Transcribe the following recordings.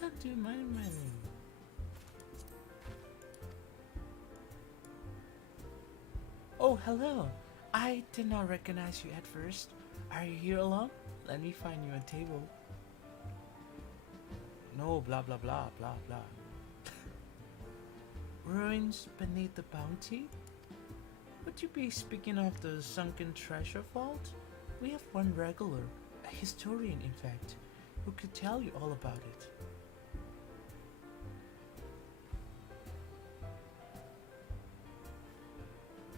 Welcome to my room. Oh, hello. I did not recognize you at first. Are you here alone? Let me find you a table. No, blah blah blah blah blah. Ruins beneath the bounty? Would you be speaking of the sunken treasure vault? We have one regular, a historian in fact, who could tell you all about it.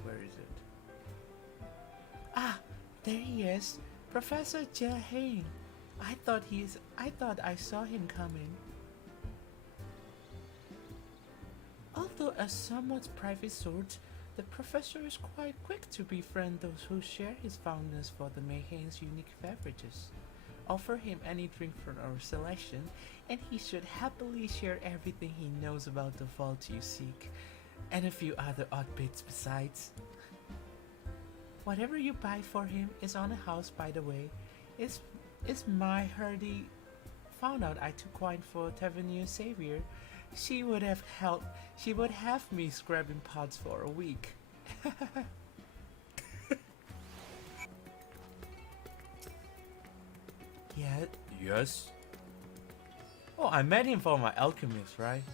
Where is it? Ah, there he is, Professor Jalheen. I thought I saw him coming. Although a somewhat private sort, the professor is quite quick to befriend those who share his fondness for the Mayhein's unique beverages. Offer him any drink from our selection, and he should happily share everything he knows about the vault you seek, and a few other odd bits besides. Whatever you buy for him is on a house, by the way. Is my Hardy found out I took wine for Tavernier Savior, she would have me scrubbing pots for a week. Yeah. Yes? Oh, I met him for my alchemist, right?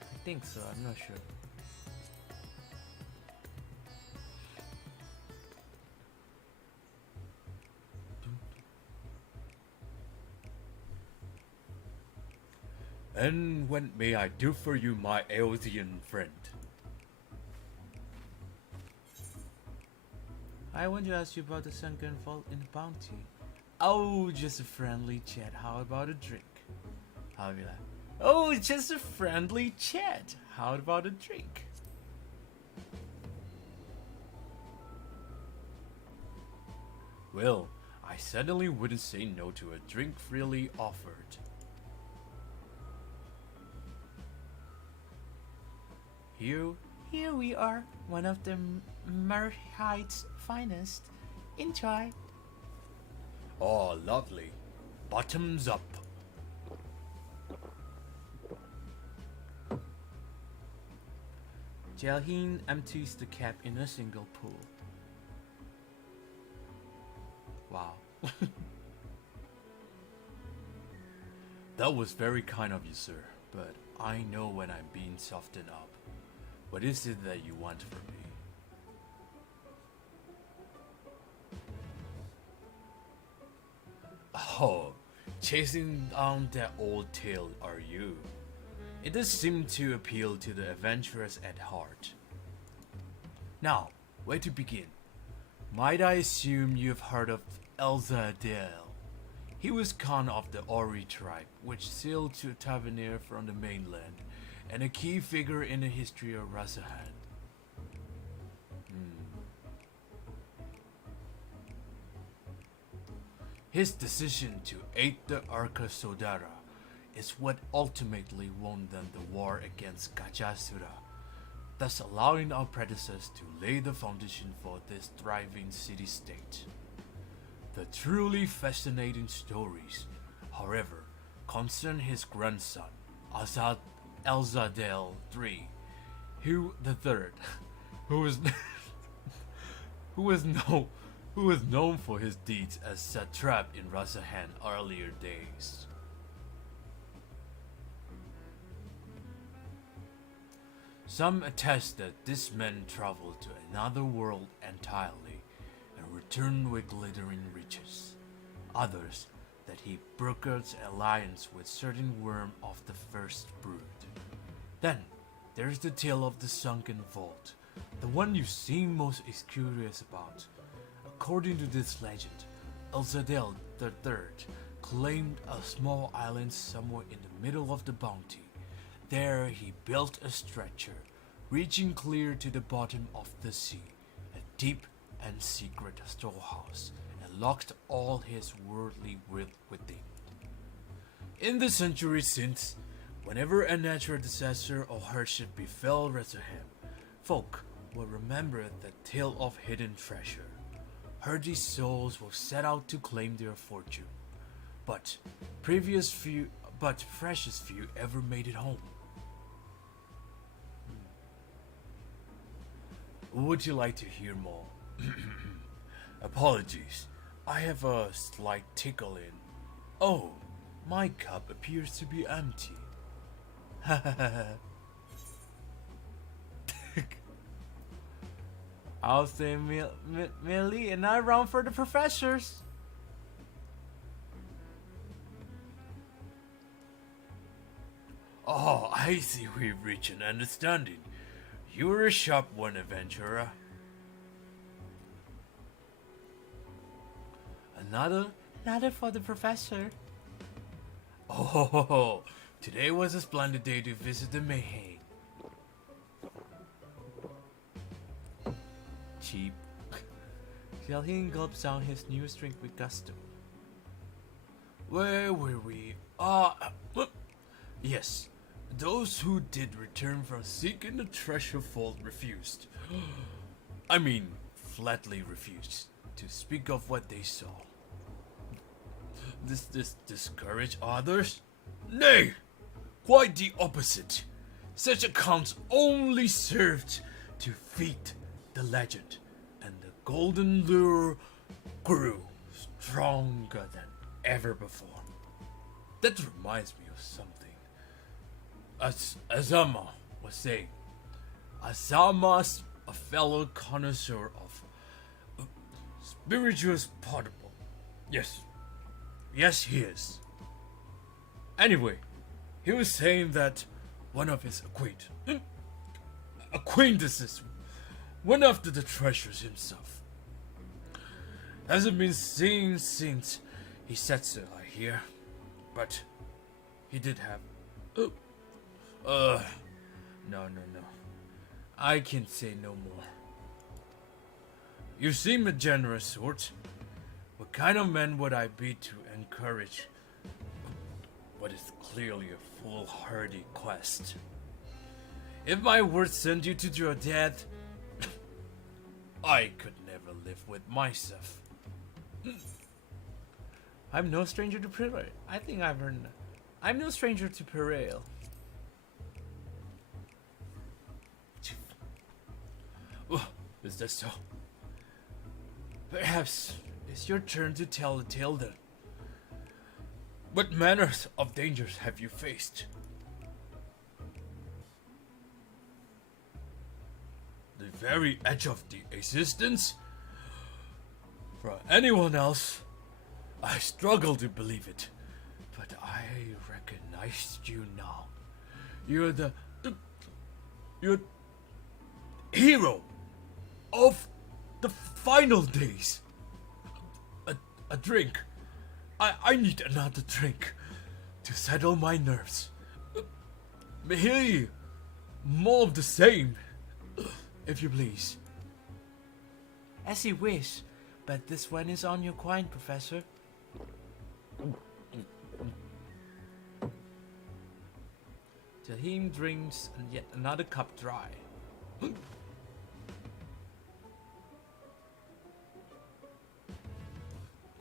I think so, I'm not sure. And what may I do for you, my Eosian friend? I want to ask you about the sunken vault in the bounty. Oh, just a friendly chat. How about a drink? I'll be like, oh, just a friendly chat. How about a drink? Well, I certainly wouldn't say no to a drink freely offered. Here we are, one of the Merheit's finest. Enjoy. Oh, lovely. Bottoms up. Jalheen empties the cap in a single pull. Wow. That was very kind of you, sir, but I know when I'm being softened up. What is it that you want from me? Oh, chasing down that old tale, are you? It does seem to appeal to the adventurous at heart. Now, where to begin? Might I assume you've heard of Azahma? He was Khan of the Ori tribe, which sailed to Tavernier from the mainland, and a key figure in the history of Rasahan. His decision to aid the Arca Sodara is what ultimately won them the war against Gajasura, thus allowing our predecessors to lay the foundation for this thriving city-state. The truly fascinating stories, however, concern his grandson, Elzadel III, who the third, who was who was known for his deeds as satrap in Rasahan earlier days. Some attest that this man traveled to another world entirely and returned with glittering riches. Others that he brokered alliance with certain worm of the first brood. Then there's the tale of the sunken vault, the one you seem most curious about. According to this legend, Elzadel III claimed a small island somewhere in the middle of the bounty. There he built a structure, reaching clear to the bottom of the sea, a deep and secret storehouse, and locked all his worldly wealth within. In the centuries since, whenever a natural disaster or hardship befell Rasahan, folk will remember the tale of hidden treasure. Hardy souls will set out to claim their fortune. but precious few ever made it home. Would you like to hear more? Apologies, I have a slight tickle in. Oh, my cup appears to be empty. I'll say Mihleel and I run for the professors. Oh, I see we've reached an understanding. You're a sharp one, adventurer. Another for the professor. Oh, today was a splendid day to visit the Mihleel. Cheap. Jalheen gulps down his newest drink with gusto. Where were we? Yes. Those who did return from seeking the treasure vault refused. I mean, flatly refused to speak of what they saw. This discourage others? Nay, quite the opposite. Such accounts only served to feed the legend, and the golden lure grew stronger than ever before. That reminds me of something. As Azahma was saying, Azahma's a fellow connoisseur of spirituous potable. Yes, he is. Anyway, he was saying that one of his acquaintances went after the treasures himself. Hasn't been seen since he set sail, I hear, but he did have. No. I can say no more. You seem a generous sort. What kind of man would I be to encourage what is clearly a foolhardy quest? If my words send you to your death, I could never live with myself. I'm no stranger to peril. I think I've earned that. I'm no stranger to peril. Is that so? Perhaps it's your turn to tell the tale then. What manners of dangers have you faced? The very edge of the existence? For anyone else, I struggle to believe it, but I recognized you now. You're the hero of the final days. A drink. I need another drink to settle my nerves. Mihleel, more of the same, if you please. As you wish, but this one is on your coin, Professor. Jalheen drinks yet another cup dry.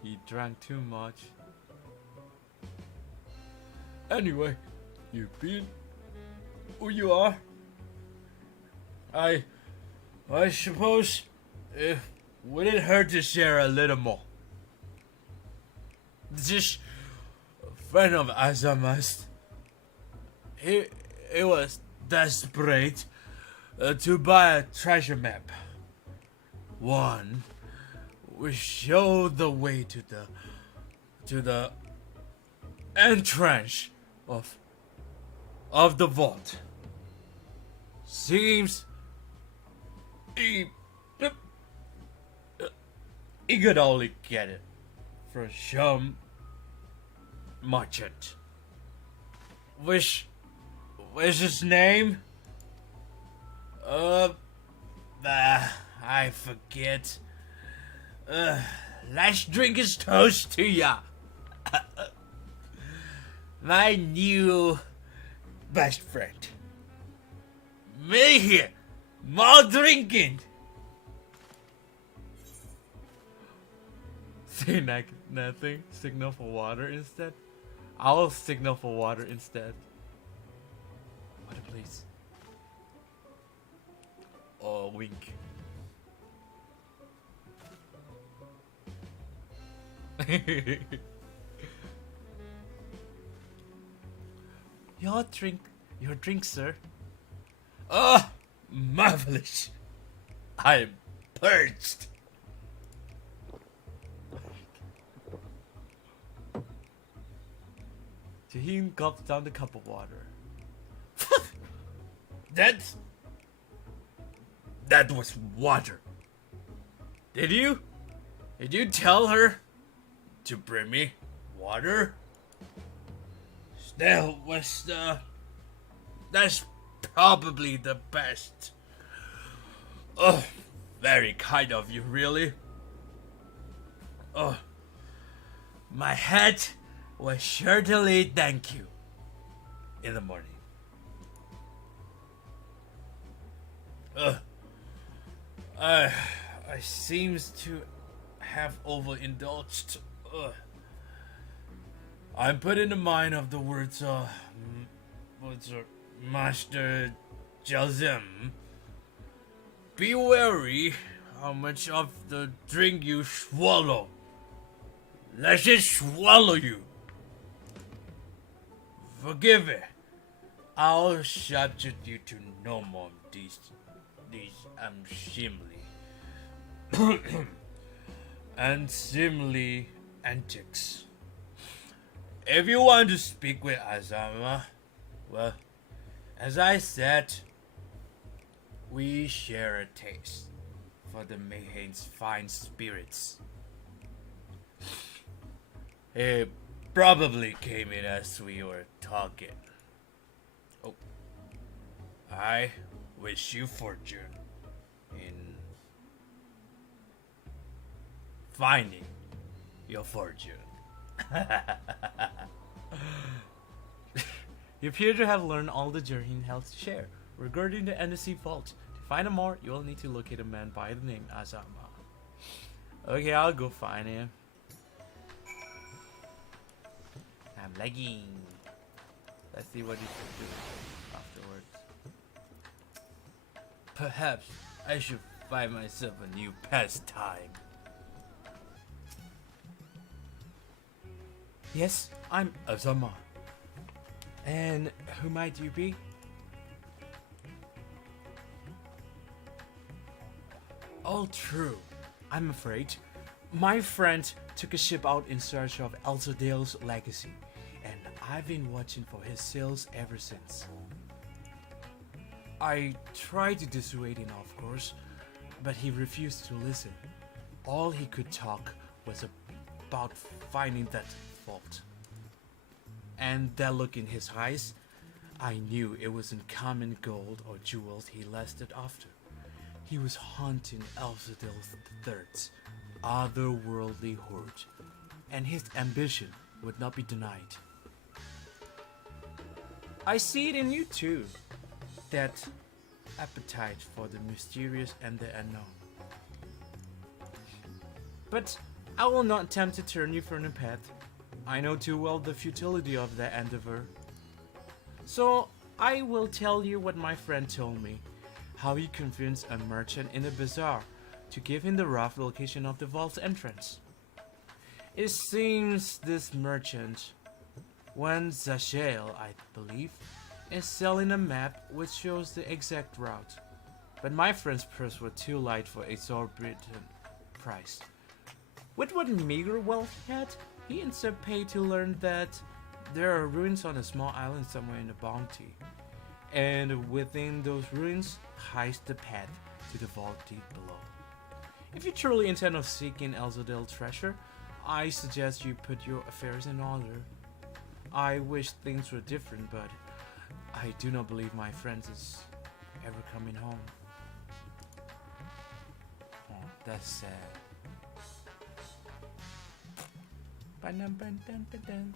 He drank too much. Anyway, you've been who you are. I suppose it wouldn't hurt to share a little more. Just a friend of Azahma's. He was desperate to buy a treasure map. One which showed the way to the entrance of the vault. Seems he could only get it from some merchant. Which his name? I forget. Let's drink his toast to ya. My new best friend. Me here, more drinking. Say Nothing. Signal for water instead. I'll signal for water instead. Water, please. Or wink. Your drink, sir. Ah, marvelous. I am purged. Jalheen gulps down the cup of water. That was water. Did you tell her to bring me water? That's probably the best. Oh, very kind of you, really. Oh, my head will certainly thank you in the morning. I seems to have overindulged. I'm put in the mind of the words, Master Jalheen. Be wary how much of the drink you swallow. Let it swallow you. Forgive it. I'll subject you to no more of these unseemly antics. If you want to speak with Azahma, well, as I said, we share a taste for the Mehleen's fine spirits. It probably came in as we were talking. Oh, I wish you fortune in finding your fortune. You appear to have learned all the Jalheen has to share regarding the NPC vault. To find out more, you will need to locate a man by the name Azahma. Okay, I'll go find him. I'm lagging. Let's see what he can do afterwards. Perhaps I should find myself a new pastime. Yes, I'm Azahma. And who might you be? All true, I'm afraid. My friend took a ship out in search of Elzadale's legacy, and I've been watching for his sails ever since. I tried to dissuade him, of course, but he refused to listen. All he could talk was about finding that vault. And that look in his eyes, I knew it wasn't common gold or jewels he lusted after. He was haunting Elzadale III's otherworldly hoard, and his ambition would not be denied. I see it in you too, that appetite for the mysterious and the unknown. But I will not attempt to turn you from the path. I know too well the futility of that endeavor. So I will tell you what my friend told me, how he convinced a merchant in the bazaar to give him the rough location of the vault's entrance. It seems this merchant, one Zashale, I believe, is selling a map which shows the exact route. But my friend's purse was too light for exorbitant price. With what meager wealth he had, he instead paid to learn that there are ruins on a small island somewhere in the bounty, and within those ruins hides the path to the vault deep below. If you truly intend of seeking Elzadale treasure, I suggest you put your affairs in order. I wish things were different, but I do not believe my friend is ever coming home. Oh, that's sad. Ba-dum-bum-dum-ba-dum.